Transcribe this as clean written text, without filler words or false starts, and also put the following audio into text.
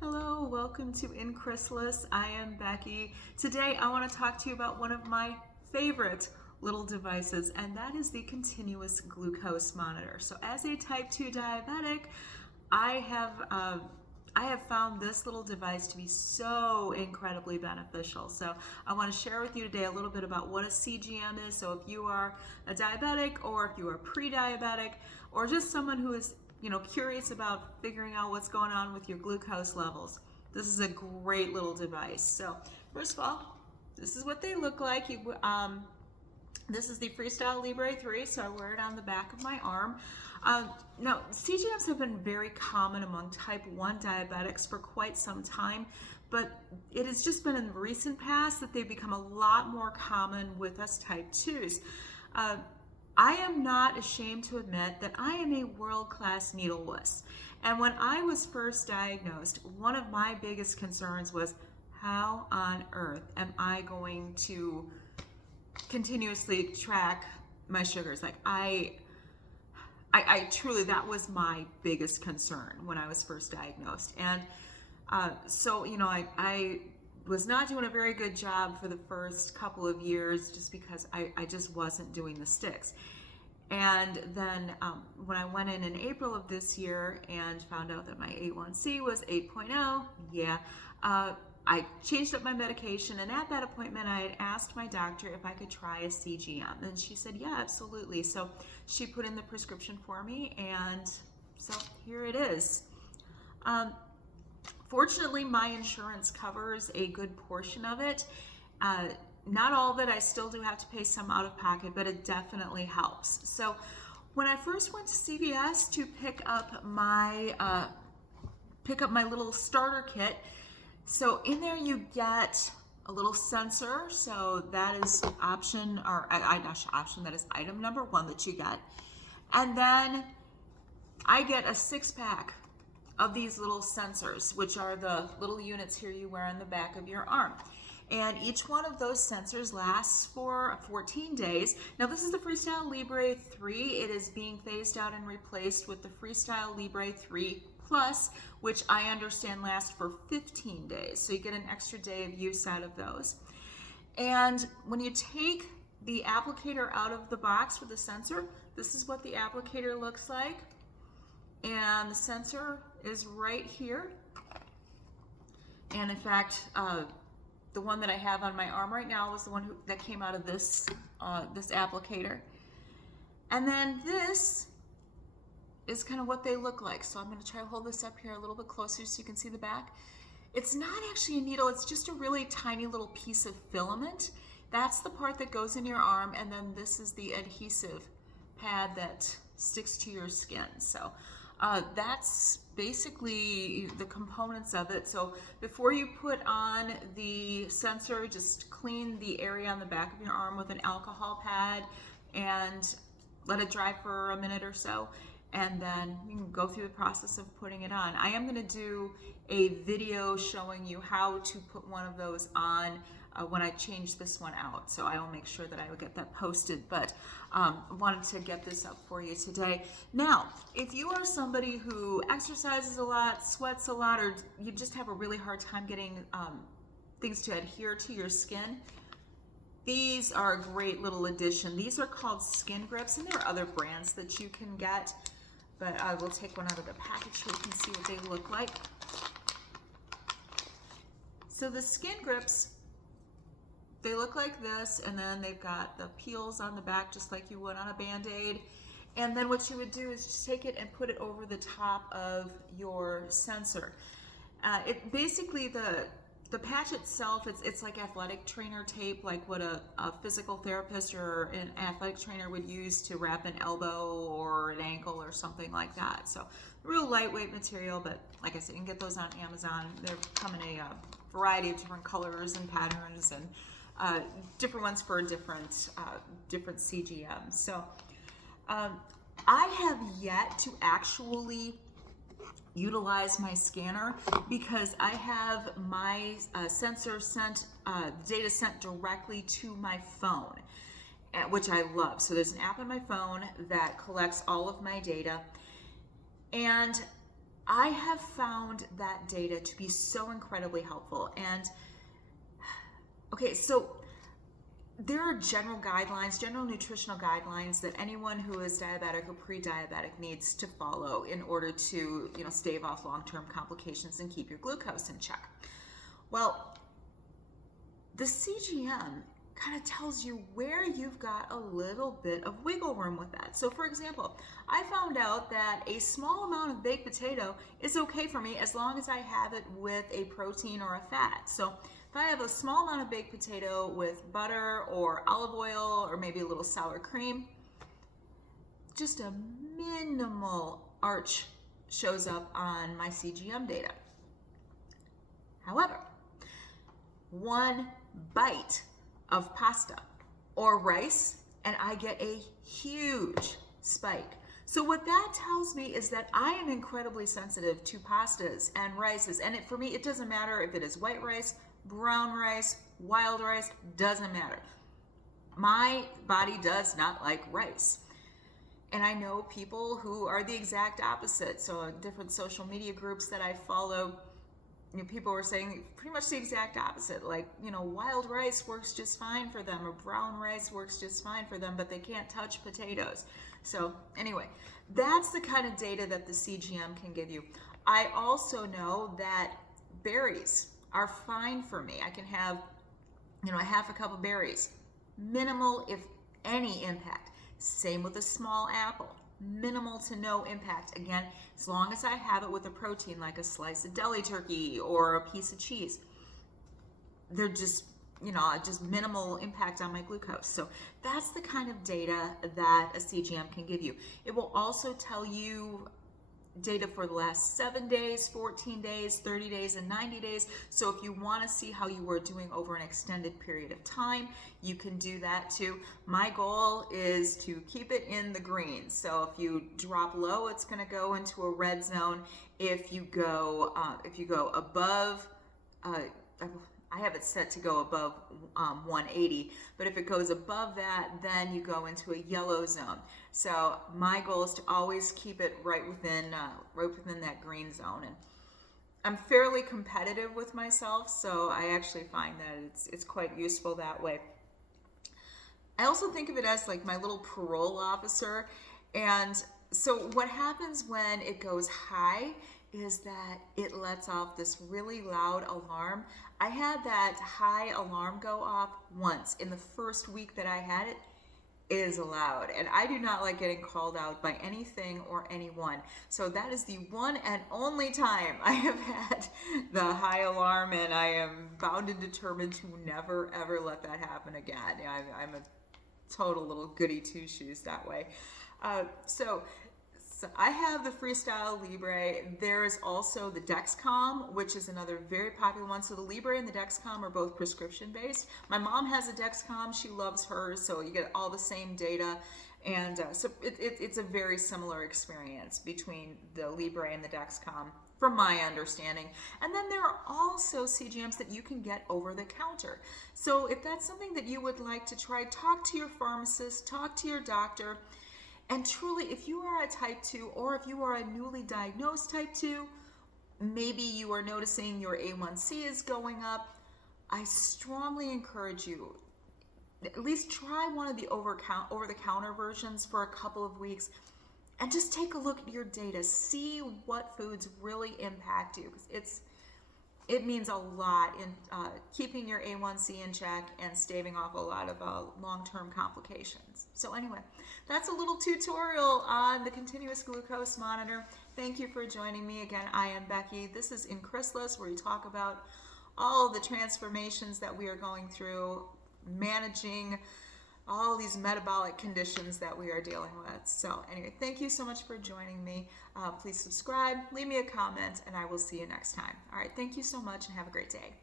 Hello, welcome to In Chrysalis. I am Becky. Today I want to talk to you about one of my favorite little devices, and that is the continuous glucose monitor. So as a type 2 diabetic, I have uh, I have found this little device to be so incredibly beneficial. So I want to share with you today a little bit about what a CGM is. So if you are a diabetic, or if you are pre-diabetic, or just someone who is curious about figuring out what's going on with your glucose levels, this is a great little device. So first of all, this is what they look like. This is the Freestyle Libre 3, so I wear it on the back of my arm. Now, CGMs have been very common among type 1 diabetics for quite some time, but it has just been in the recent past that they've become a lot more common with us type 2s. I am not ashamed to admit that I am a world-class needle wuss. And when I was first diagnosed, one of my biggest concerns was, how on earth am I going to continuously track my sugars? Like I truly, that was my biggest concern when I was first diagnosed. And I was not doing a very good job for the first couple of years just because I just wasn't doing the sticks. And then when I went in April of this year and found out that my A1C was 8.0, I changed up my medication, and at that appointment I had asked my doctor if I could try a CGM, and she said, yeah, absolutely. So she put in the prescription for me, and so here it is. Fortunately, my insurance covers a good portion of it. Not all of it, I still do have to pay some out of pocket, but it definitely helps. So when I first went to CVS to pick up my little starter kit, so in there you get a little sensor. So that is that is item number 1 that you get. And then I get a 6-pack of these little sensors, which are the little units here you wear on the back of your arm. And each one of those sensors lasts for 14 days. Now this is the Freestyle Libre 3. It is being phased out and replaced with the Freestyle Libre 3 Plus, which I understand lasts for 15 days. So you get an extra day of use out of those. And when you take the applicator out of the box for the sensor, this is what the applicator looks like. And the sensor is right here. And in fact, the one that I have on my arm right now was the one that came out of this applicator. And then this is kind of what they look like. So I'm going to try to hold this up here a little bit closer so you can see the back. It's not actually a needle, it's just a really tiny little piece of filament. That's the part that goes in your arm, and then this is the adhesive pad that sticks to your skin. So that's basically the components of it. So before you put on the sensor, just clean the area on the back of your arm with an alcohol pad and let it dry for a minute or so, and then you can go through the process of putting it on. I am going to do a video showing you how to put one of those on when I change this one out. So I will make sure that I will get that posted, but wanted to get this up for you today. Now, if you are somebody who exercises a lot, sweats a lot, or you just have a really hard time getting things to adhere to your skin, these are a great little addition. These are called skin grips, and there are other brands that you can get, but I will take one out of the package so you can see what they look like. So the skin grips, they look like this, and then they've got the peels on the back just like you would on a Band-Aid. And then what you would do is just take it and put it over the top of your sensor. It basically, the patch itself, it's like athletic trainer tape, like what a physical therapist or an athletic trainer would use to wrap an elbow or an ankle or something like that. So real lightweight material, but like I said, you can get those on Amazon. They come in a variety of different colors and patterns, and different ones for different CGMs. So I have yet to actually utilize my scanner because I have my sensor sent, data sent directly to my phone, which I love. So there's an app on my phone that collects all of my data, and I have found that data to be so incredibly helpful. And okay, so there are general guidelines, general nutritional guidelines that anyone who is diabetic or pre-diabetic needs to follow in order to, stave off long-term complications and keep your glucose in check. Well, the CGM kind of tells you where you've got a little bit of wiggle room with that. So for example, I found out that a small amount of baked potato is okay for me as long as I have it with a protein or a fat. So if I have a small amount of baked potato with butter or olive oil or maybe a little sour cream, just a minimal arch shows up on my CGM data. However, one bite of pasta or rice and I get a huge spike. So what that tells me is that I am incredibly sensitive to pastas and rices. And for me, it doesn't matter if it is white rice, brown rice, wild rice, doesn't matter. My body does not like rice. And I know people who are the exact opposite. So different social media groups that I follow, people were saying pretty much the exact opposite. Like, wild rice works just fine for them, or brown rice works just fine for them, but they can't touch potatoes. So anyway, that's the kind of data that the CGM can give you. I also know that berries are fine for me. I can have, half a cup of berries. Minimal, if any, impact. Same with a small apple. Minimal to no impact. Again, as long as I have it with a protein like a slice of deli turkey or a piece of cheese. They're just, just minimal impact on my glucose. So that's the kind of data that a CGM can give you. It will also tell you data for the last 7 days, 14 days, 30 days, and 90 days. So if you want to see how you were doing over an extended period of time, you can do that too. My goal is to keep it in the green. So if you drop low, it's going to go into a red zone. If you go above, I have it set to go above 180, but if it goes above that, then you go into a yellow zone. So my goal is to always keep it right within that green zone. And I'm fairly competitive with myself, so I actually find that it's quite useful that way. I also think of it as like my little parole officer. And so what happens when it goes high is that it lets off this really loud alarm. I had that high alarm go off once in the first week that I had it. It is loud, and I do not like getting called out by anything or anyone. So that is the one and only time I have had the high alarm, and I am bound and determined to never ever let that happen again. I'm a total little goody two-shoes that way. So I have the Freestyle Libre. There's also the Dexcom, which is another very popular one. So the Libre and the Dexcom are both prescription-based. My mom has a Dexcom. She loves hers, so you get all the same data. And so it's a very similar experience between the Libre and the Dexcom, from my understanding. And then there are also CGMs that you can get over the counter. So if that's something that you would like to try, talk to your pharmacist, talk to your doctor. And truly, if you are a type 2 or if you are a newly diagnosed type 2, maybe you are noticing your A1C is going up, I strongly encourage you, at least try one of the over-the-counter versions for a couple of weeks and just take a look at your data. See what foods really impact you, because it means a lot in keeping your A1C in check and staving off a lot of long-term complications. So anyway, that's a little tutorial on the continuous glucose monitor. Thank you for joining me. Again, I am Becky. This is In Chrysalis, where we talk about all the transformations that we are going through, managing all these metabolic conditions that we are dealing with. So anyway, thank you so much for joining me. Please subscribe, leave me a comment, and I will see you next time. All right, thank you so much and have a great day.